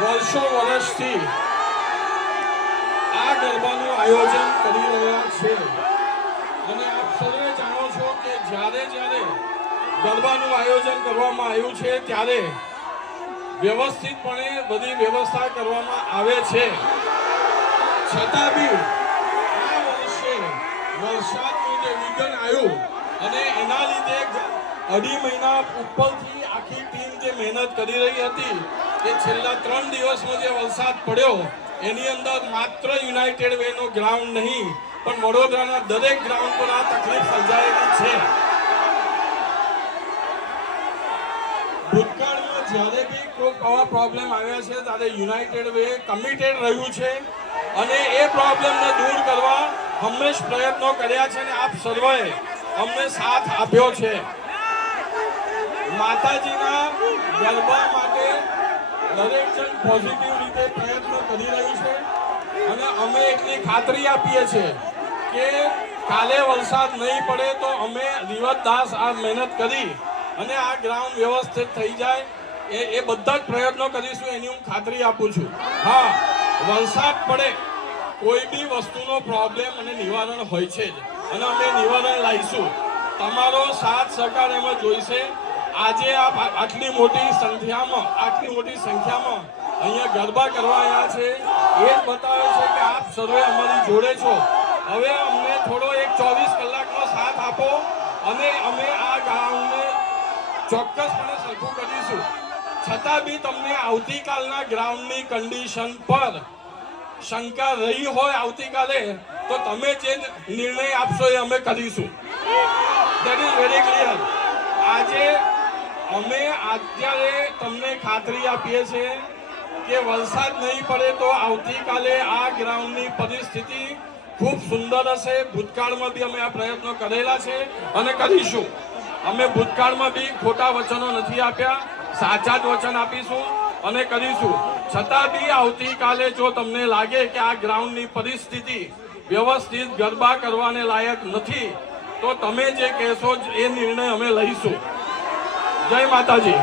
વર્ષો વર્ષથી આ ગરબાનું આયોજન કરી રહ્યા છે અને આપ સૌએ જાણો છો કે જ્યારે ગરબાનું આયોજન કરવામાં આવ્યું છે ત્યારે વ્યવસ્થિતપણે બધી વ્યવસ્થા કરવામાં આવે છે, છતાં બી આ વર્ષે વરસાદનું જે વિઘન આવ્યું અને એના લીધે 2.5 મહિના ઉપરથી આખી ટીમ જે મહેનત કરી રહી હતી કે છેલ્લા 3 દિવસમાં જે વરસાદ પડ્યો એની અંદર માત્ર યુનાઇટેડ વેનો ગ્રાઉન્ડ નહીં પણ વડોદરાના દરેક ગ્રાઉન્ડ પર આ તકલીફ સર્જાયેલી છે. ભૂતકાળમાં જ્યારે બી કોઈ આવા પ્રોબ્લેમ આવ્યા છે ત્યારે યુનાઇટેડ વે કમિટેડ રહ્યું છે અને એ પ્રોબ્લેમને દૂર કરવા હંમેશ પ્રયત્નો કર્યા છે અને આપ સર્વે અમને સાથ આપ્યો છે. માતાજીના ગરબા માટે દરેક જણ પોઝિટિવ રીતે પ્રયત્નો કરી રહ્યું છે અને અમે એટલી ખાતરી આપીએ છીએ કે કાલે વરસાદ નહીં પડે તો અમે દિવસ-દાસ આ મહેનત કરી અને આ ગ્રાઉન્ડ વ્યવસ્થિત થઈ જાય એ બધા જ પ્રયત્નો કરીશું એની હું ખાતરી આપું છું. હા, વરસાદ પડે કોઈ બી વસ્તુનો પ્રોબ્લેમ અને નિવારણ હોય છે જ અને અમે નિવારણ લાવીશું. તમારો સાથ સહકાર એમાં જોઈશે. આજે આપ આટલી મોટી સંખ્યામાં અહીંયા ગરબા કરવા આવ્યા છે એ જ બતાવે છે કે આપ સર્વે અમારી જોડે છો. હવે અમને થોડો 24 કલાકનો સાથ આપો અને અમે આ ગ્રાઉન્ડને ચોક્કસપણે સરખું કરીશું. છતાં બી તમને આવતીકાલના ગ્રાઉન્ડની કન્ડિશન પર શંકા રહી હોય આવતીકાલે તો તમે જે નિર્ણય આપશો એ અમે કરીશું. That is very clear. આજે અમે અત્યારે તમને ખાતરી આપીએ છીએ કે વરસાદ નહીં પડે તો આવતીકાલે આ ગ્રાઉન્ડની પરિસ્થિતિ ખૂબ સુંદર હશે. ભૂતકાળમાં બી અમે આ પ્રયત્નો કરેલા છે અને કરીશું. અમે ભૂતકાળમાં બી ખોટા વચનો નથી આપ્યા, સાચા જ વચન આપીશું અને કરીશું. છતાં બી આવતીકાલે જો તમને લાગે કે આ ગ્રાઉન્ડની પરિસ્થિતિ વ્યવસ્થિત ગરબા કરવાને લાયક નથી તો તમે જે કહેશો એ નિર્ણય અમે લઈશું. જય માતાજી.